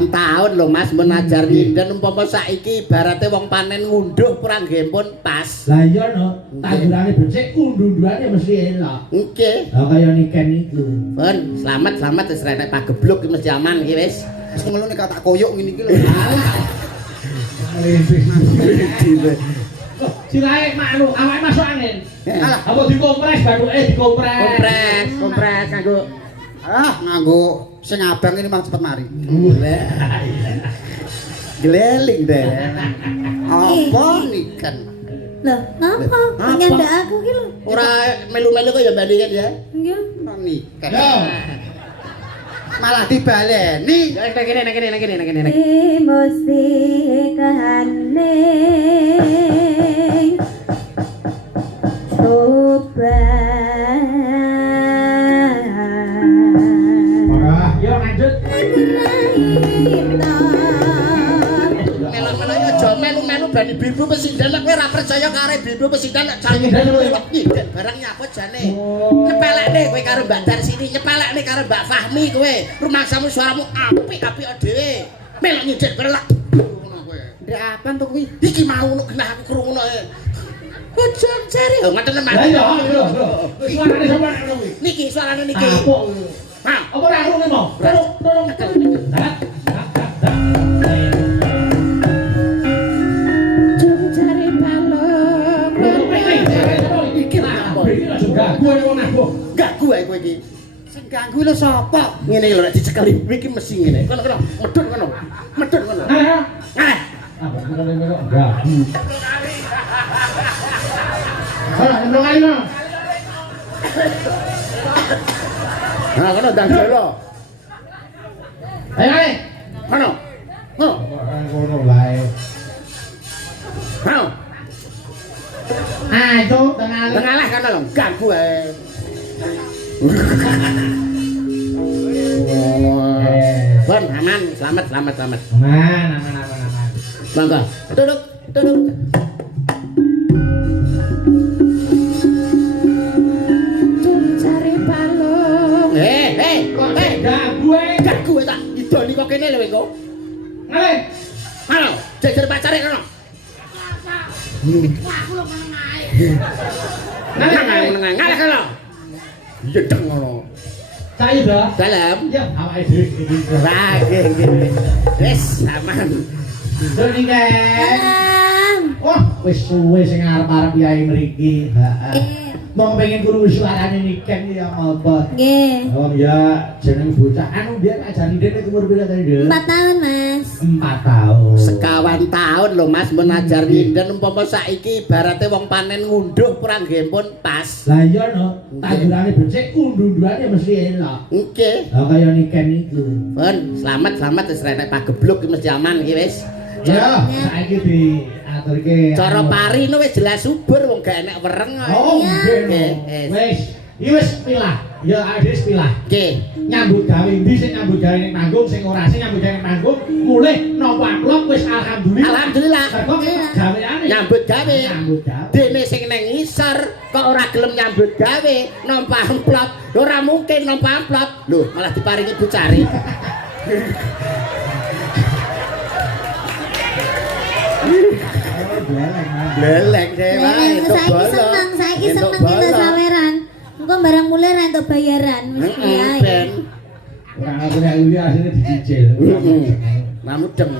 sekawan tahun lho Mas mun ajar nginden umpama saiki ibarate wong panen ngunduh kurang nggih pun pas. Lah iya no, tanggurane becik undu-unduane mesti elok. Nggih. Lah kaya niken iku. Pun, selamat wis renek pagebluk iki mesti aman iki wis. Wis ngono nek tak koyok ngene iki lho. Silae maknu, awake masuk angin. Alah, Apa dikompres bathuke dikompres. Kompres kanggo nganggo sing abang ini mang cepet mari. gleling deh. Apa niken? Loh, ngapa? Nyandak aku ki lho. Ora melu-melu kok ya bandingan ya. Nggih. Niken. Yo. Malah dibaleni. Ya kene. Mesti kehaning coba. Ora, yo lanjut. Melu-melu aja melu-melu bani bibu pesindan kowe ora percaya karo bibu pesindan nek jan Pesindan lho. nginden barang nyapa jane. Nyepelekne kowe karo Mbak Dar sini, nyepelekne karo Mbak Fahmi kowe. Rumangsamu suaramu apik-apik dhewe. Melok nyinden bareng lak. Ngono kowe. Ndek apaan to kuwi? Iki mau nek genah aku krungono. Hujan cari. Oh, ngaten Lah Mas. iya, lho. Suarane sapa nek ngono kuwi? Niki suarane niki. Kapok. Ha, Apa ora ngrungu mau? Tolong. jum cari balong. Iki apa? Gagu ae kowe iki. Sing ganggu lho sapa? Ngene iki lho nek dicekeli iki mesti ngene. Kono medhun kono. Medhun kono. Ah. Nah, kono ndang jolo. Ayo. Kono. Kono. Ngono lae. Kono. Ayo tengah. Tengalah kono lho, ganggu ae. Bon, aman, selamat. Aman. Mangga. Duduk. Cari balong. Gagu tak idoni kok kene lho engko. Ngale. Halo, jejer pacare kono. Ngalah kono. Yedeng ngono. Saya dah. Dalam. Ya, awake dhewe. Nggih. Wis aman. Doni kan. Salam. Wah, wis suwe sing arep-arep yai mriki. Heeh. Mau pengen guru suarane niken ya apa? Nggih. Oh ya, jeneng bocah anu dia ajari dene umur pira tadi, Dek? 4 tahun, Mas. 4 tahun. Sekawan tahun lho Mas mun ajar nginden umpama saiki ibarate wong panen ngunduh kurang nggih pun pas. Lah iya no, tanggurane becik undu-unduane mesti elok. Nggih. Lah kaya niken iku. Pun, selamat wis renek pagebluk iki mesti aman iki wis. Ya, saiki diaturke. Cara pari no wis jelas subur wong gak enek wereng kok. Oh, nggih. Wis, iki wis pilah. Ya awake dhewe pilah. Nggih. Nyambut gawe ndi sing nyambut gawe ning panggung, sing ora sing nyambut gawe ning panggung, mulih nampa amplop wis alhamdulillah. Alhamdulillah. Kok gaweane Nyambut gawe. Nyambut gawe. Dene sing nang ngisor kok ora gelem nyambut gawe nampa amplop. Ora mungkin nampa amplop. Lho, malah diparingi bucare. Leleng dewa. Saiki seneng kita saweran. Engko barang mulai ra entuk bayaran wis piye. Ben. Ora punya uli asline dicicil. Mamudeng.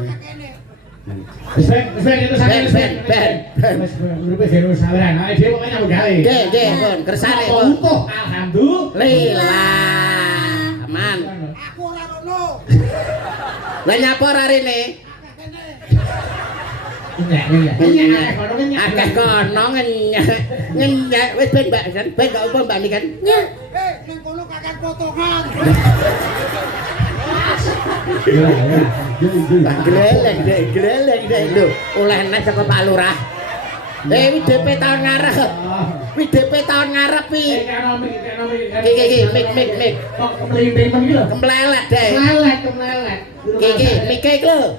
Wis itu sampe Ben. wis uripe gero saweran. Awake dhewe pokoke nyambut gawe. Nggih, pun kersane pun. Utuh, alhamdulillah. Aman. Aku ora ngono. Lah nyapa ora rene? Akeh kono ngenyek wis ben Mbak kan ben gak apa Mbak kan. Nya. Nang kono kakek potongan. Gleleng dek lho oleh nek saka Pak Lurah. WDP tahun ngarep. WDP tahun ngarep iki. Iki mik. Kemplelet dek. Kemplelet. Iki mik iki lho.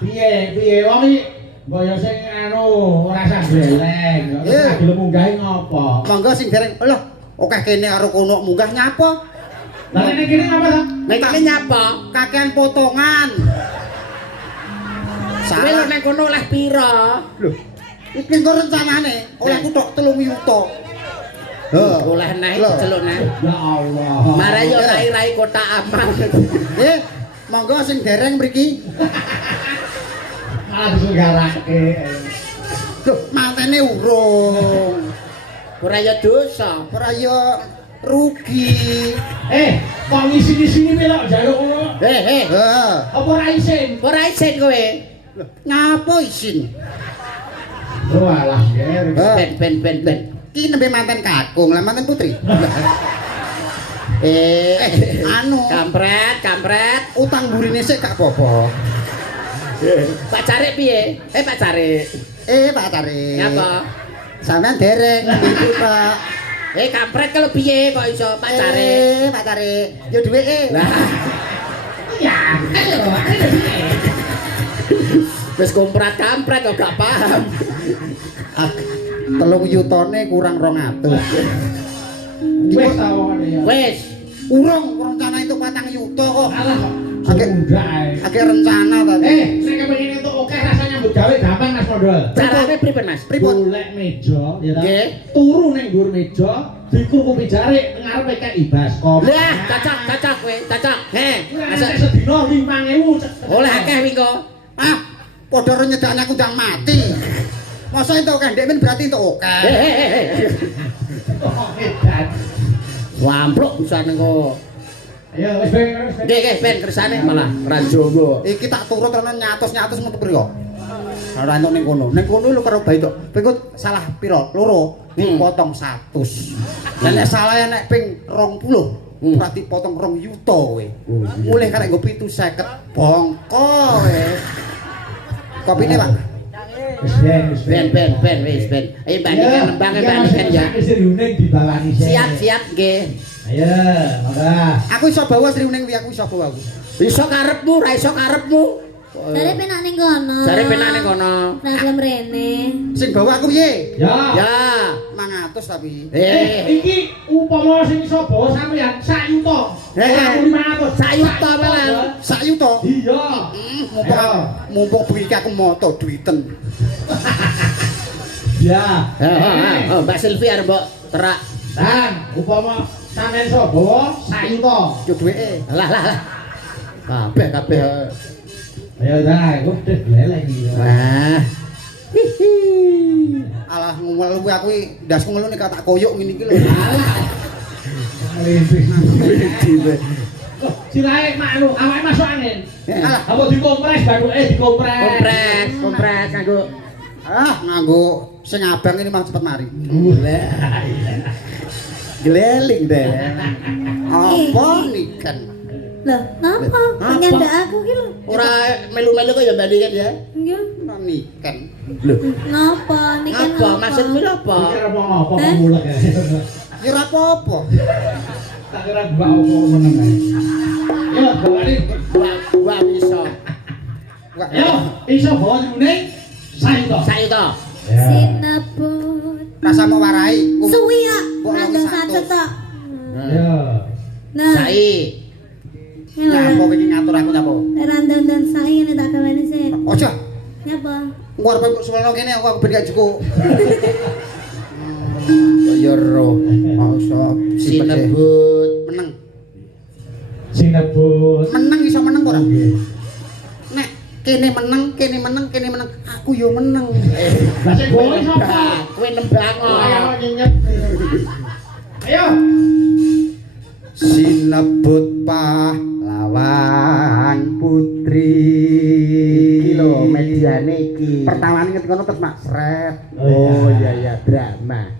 Piye wong iki Boyo sing anu ora sah gleleng. Ora gelem munggahi ngopo? Monggo sing dereng. Lho, akeh kene karo kono munggah nyapa? Lah nek kene apa ta? Nek kene nyapa? Kakean potongan. Kowe lho nang kono oleh pira? Lho, iki kok rencanane oleh kutok 3 yuta. Oleh naik celuk nang. Ya Allah. Marah yo rai-rai kota aman. Monggo sing dereng mriki. Malah disegarake. Loh, mantene urung. Ora yo dosa. Ora ya rugi. Kok ngisi-sini melok njaluk ngono? Heeh. Apa ora isin? Ora isin kowe. Ngapa isin? Oh alah, ya. Ben. Ki nembe manten kakung, lah manten putri. Anu, kampret. utang burine sik gak apa-apa. Pak Cari piye? Pak Cari. Pak Cari. Ngapa? Sampeyan dereng iku, Pak. Kampret kalau piye kok iso Pak Cari? Pak Cari. Yo duweke. Lah. Ya, Wis kampret kok gak paham. 3 yutane kurang 200. wis ta wongane ya. Wis. Urung rencana itu 4 yuta kok. Alah kok. Oke. Udah. Akeh rencana tadi. Nek kepengin entuk oke rasanya nyambut gawe gampang Mas Mondol. Carane pripun Mas? Golek meja, ya ta. Nggih. Turu ning dhuwur meja, dikukupi jarik ngarepe kei baskom. Lah, cocok kowe, cocok. Masuk sedina 5.000. Oleh akeh wingko. Padha ro nyedakne aku ndang mati. Masa entuk kendek men berarti entuk oke. Oh, edan. Wampluk bisa nengko. Ayo wis ben. Nggih, ben kersane malah ra jowo. Iki tak turut ana nyatus-nyatus metu priyo. Ora entuk ning kono. Ning kono lho karo bae tok. Pengko salah pira? Loro dipotong 100. Lah nek salah nek ping 20 berarti potong 2 yuta kowe. Mulih karek nggo 750 bongko kowe. Kopine, Pak. Ben wis ben. Bandingkan ya. Wis diuning dibawani sik. Siap nggih. Ayo, monggo. Aku iso bawa sriuning wi aku iso bawa aku. Iso karepmu, ra iso karepmu. Jare penak ning kono. Jare penak ning kono. Ra gelem rene. Sing bawa aku piye? Ya. 500 tapi. Iki upama sing iso bawa sampean 1 yuta. 500. 1 yuta malah. 1 yuta. Iya. Mumpung bengi aku moto duiten. Ya. Mbak Silvi arep mbok terak. Dan upama sampean iso bawa 1 yuta. Yo duweke. Lah. Kabeh. Ayo dah, gue udah leleh gitu. Wah. Alah ngelu aku ndasku ngelu nek tak koyok ngene iki lho. Silae maknu, awake masuk angin. Alah, Apa dikompres bathuke dikompres. Kompres kanggo. Nganggo sing abang ini mang cepet mari. Geleling deh. Apa niken? Loh, napa? Nyandak aku ki lho. Ora melu-melu kok ya bandingan ya. Nggih. Niken. Lho, Napa? Niki apa maksudmu apa? Kira apa mulek ya. Ya ora apa-apa. Tak kira gua apa meneng ae. Yo, bawani. Wa iso. Yo, iso bawa kuning. Sayu to. sinebut. Rasa mau warai. Suwi ya, Mbok randang nangis satu tok. Yo. Nah, Sai. Ya, apa iki ngatur aku ta, Po? randang dan sai ini tak kawani sih. Ojo. Nyapa? Ngor kok suara kene aku ben gak cukup. Ya roh. Masa Sinebut. meneng. Sinebut. Meneng iso meneng ora? Nek kene meneng, aku yo meneng. Lah sing boleh sapa? Kowe nembang. Ayo nyenyet. Ayo. Sinebut pahlawan putri. Iki lho mediane iki. Pertawaan ngerti kono terus mak sret. Oh iya drama.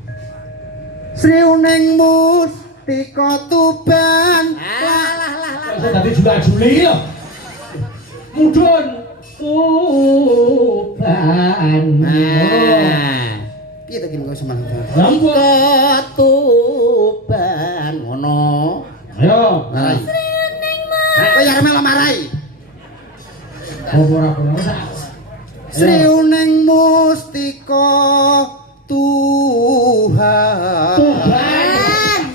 Sriuning mustika tuban. Lah. Tadi juga Juli lho. Mudun. Tuban. Piye ta ki mengko semangat. Lampu. Ketuban ngono. Ayo. Marai. Kok ya melo marai. Ora kono. Sriuning mustika Tuhan.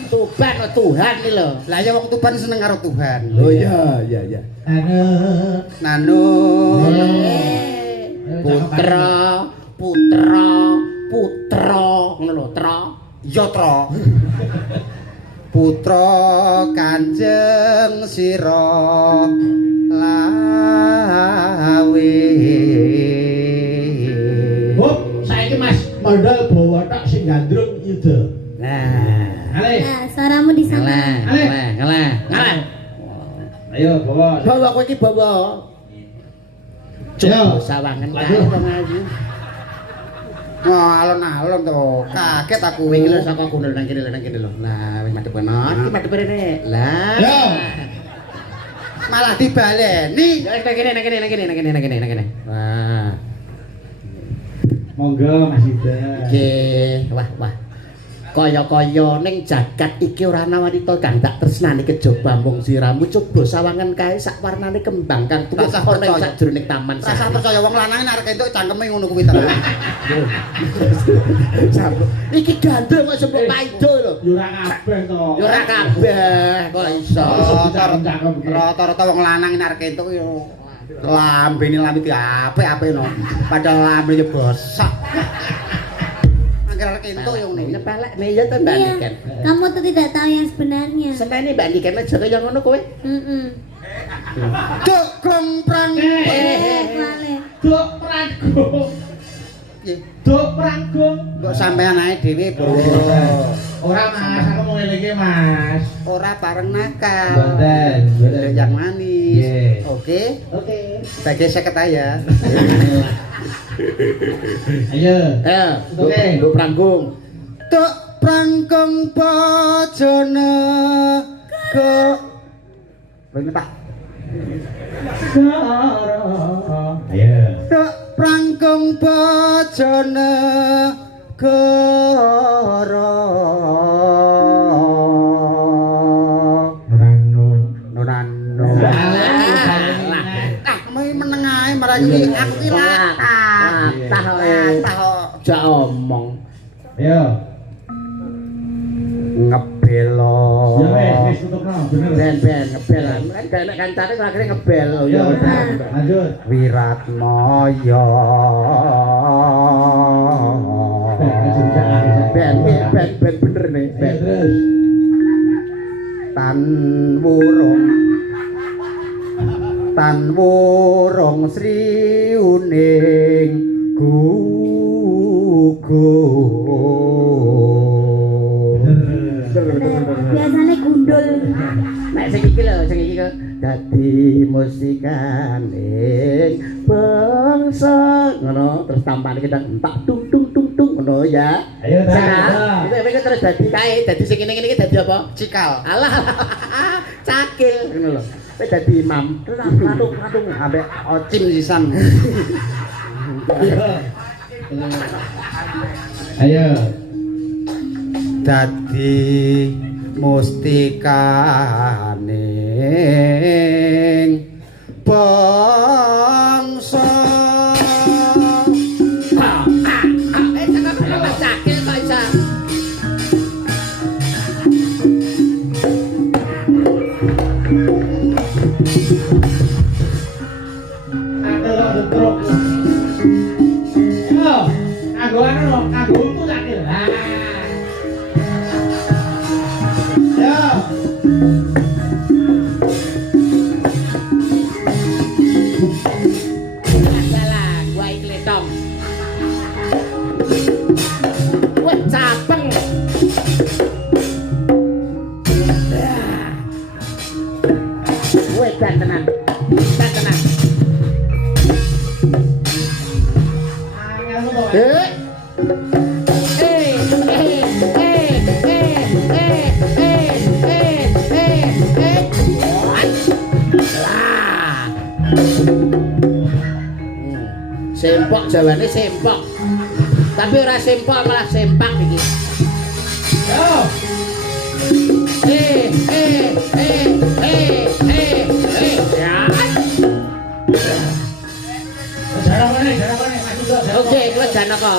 Tuban Tuhan iki lho. Lah ya wong Tuban seneng karo Tuhan. Oh iya. Nanu. Putra ngono lho, tra. Ya tra. Putra Kanjeng Sira lawe. Hop, saiki Mas modal bawa tok sing gandrung yuda. Nah. Ale. Nah, suaramu di sana. Ngalah. Ayo bawa. Bawa kowe iki bawa. Yo, Sawangan kae Waduh. wong ayu. Wah, alon-alon to. Kaget aku. Kowe iki lho saka kono nang kene lho. Lah, wis madhep kono. Iki madhep rene. Lah. Yo. Malah dibaleni. Ya nang kene. Wah. Monggo Mas Ida. Nggih. Wah. Kaya-kaya ning jagat iki ora ana wanita kang tak tresnani kejaba mung siramu. Coba sawangan kae sak warnane kembang kang tuwa Rasa ana ing percaya. sajroning taman. Rasa percaya wong lanang nek arek entuk cangkeme ngono kuwi ta. Sampun. Iki gandeng kok sempuk paido lho. Yo ora kabeh to. Ya ora kabeh kok iso. Rata-rata wong lanang nek arek entuk yo lambene lambe apik-apik no. Padahal lambene bosok. Angger arek entuk yo ngene. Nepelek ya to Mbak Iya, Niken. kamu tuh tidak tahu yang sebenarnya. Semene Mbak Niken aja kaya ngono kowe. Duk komprang. Wale. Duk pranggung. Nggih. Duk pranggung. Kok sampean ae dhewe, Bro. Ora Mas, aku mau ngelingi Mas. Ora bareng nakal. Boten. Yang manis. Nggih. Oke. Oke. Bagi 50 ya. Ayo. Oke, nduk pranggung. Tuk prangkong bojone ke. Ini Pak. Ayo. Tuk prangkong bojone goro. Nunano. Meneng ae marang iki aku latah. Latah kok. Jak omong. Ayo. Ngebelo. Ya wis tutupno, bener. Ben ngebel. Kan gak enak kancane kok akhire ngebel. Ya lanjut. Wiratmaya. Ben bener nih. Ayo Ben. terus. Tan wurung sriuning gugur. Biasanya gundul. Nek sing iki lho, dadi musikaning bangsa ngono terus tampane kita entak tung ngono ya. Ayo Nah, itu terus dadi kae, dadi sing ngene iki dadi apa? Cikal. Alah, cakil ngono lho. Kowe dadi imam, terus ngatung Ambek ocim sisan. Ayo. Dadi mustikaning bangsa. Cakil kok iso. Aku tuh sakit. Ya. Salah, gua iki letong. Wah, capeng. Wah, tenan. Sempok jawane sempok. Tapi ora sempok malah sempak iki. Yo. Ya. Jarang mana, masuk ke. Oke, kuwi janaka.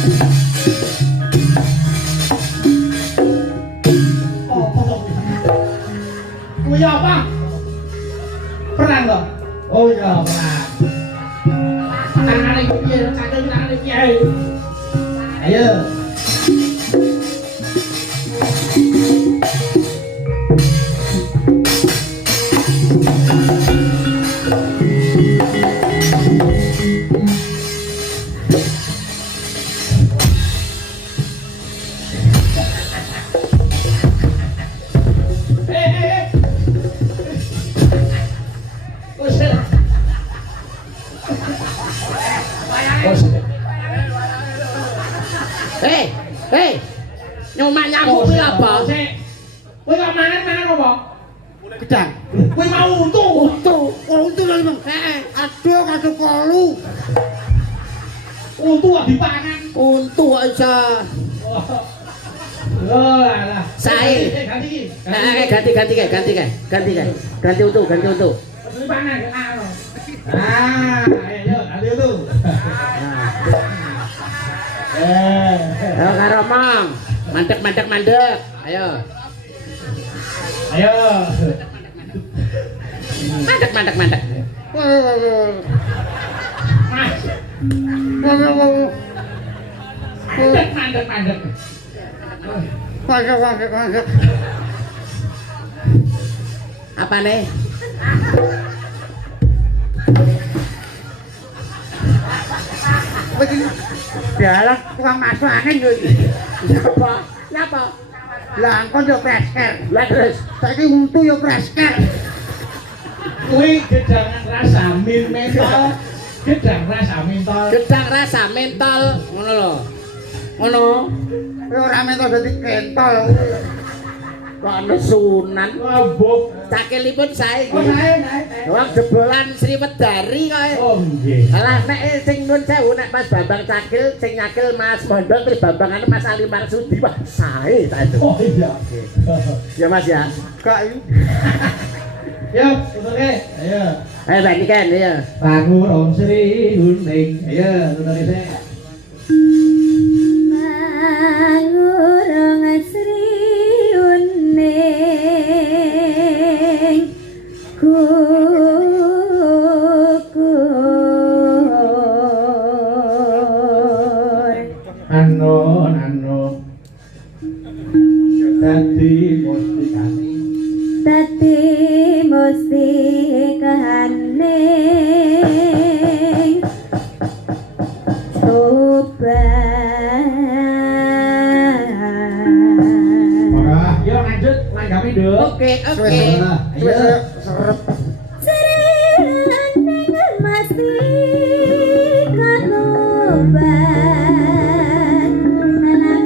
Kuwi apa? Perang to? Oh iya, perang. Tangane piye? Tangane piye? Ayo. Hei, nyumak nyamuk kuwi apa? Kowe kok mangan apa? Gedang. Kowe mau untu. Untu lho, Bang. Heeh. Aduh, kadung kolu. Untu kok dipangan. Untu kok iso. Oh lah. Sae. Ganti untu. Dipangan karo. Ayo ganti untu. Ayo karo mong. Mandek. Ayo. Mandek. Mandek. Apa nih? Dalah tukang masuk angin lho. Napa? Lah engko yo presker. Lah terus Saiki untu yo presker. Kuwi gedangan rasa mentol. Gedang rasa mentol. ngono lho. Ngono. Kowe ora mentol dadi kentol. Kok nesunan. Wabuk. Cakilipun sae. Oh, sae. Wong jebolan Sriwedari koe. Oh, nggih. Alah nek sing nun sewu nek Mas Bambang Cakil sing nyakil Mas Mondong terus Bambangane Mas Ali Marsudi wah sae ta itu. Oh iya. Ya Mas ya. Kak iki. Yo, tutuke. Ayo. Ayo bagi kan ya. Bangun Om Sri Gunting. Ayo, tutuke sik. Mangurung Sri Uning kukur Anu dadi mustikane coba Yo lanjut, langgami dulu. Oke. Ayo. Sering masih kanoban alakan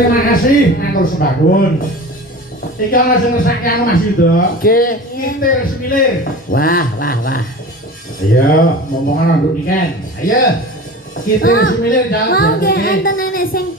Terima kasih ngatur sebangun. Iki ana sing ngersake anu Mas Yudo. Nggih. Kitir semilir. Wah, wah, wah. Ayo, ngomongan nduk ikan. Ayo. Kitir semilir jalan. Mau nggih enten nenek sing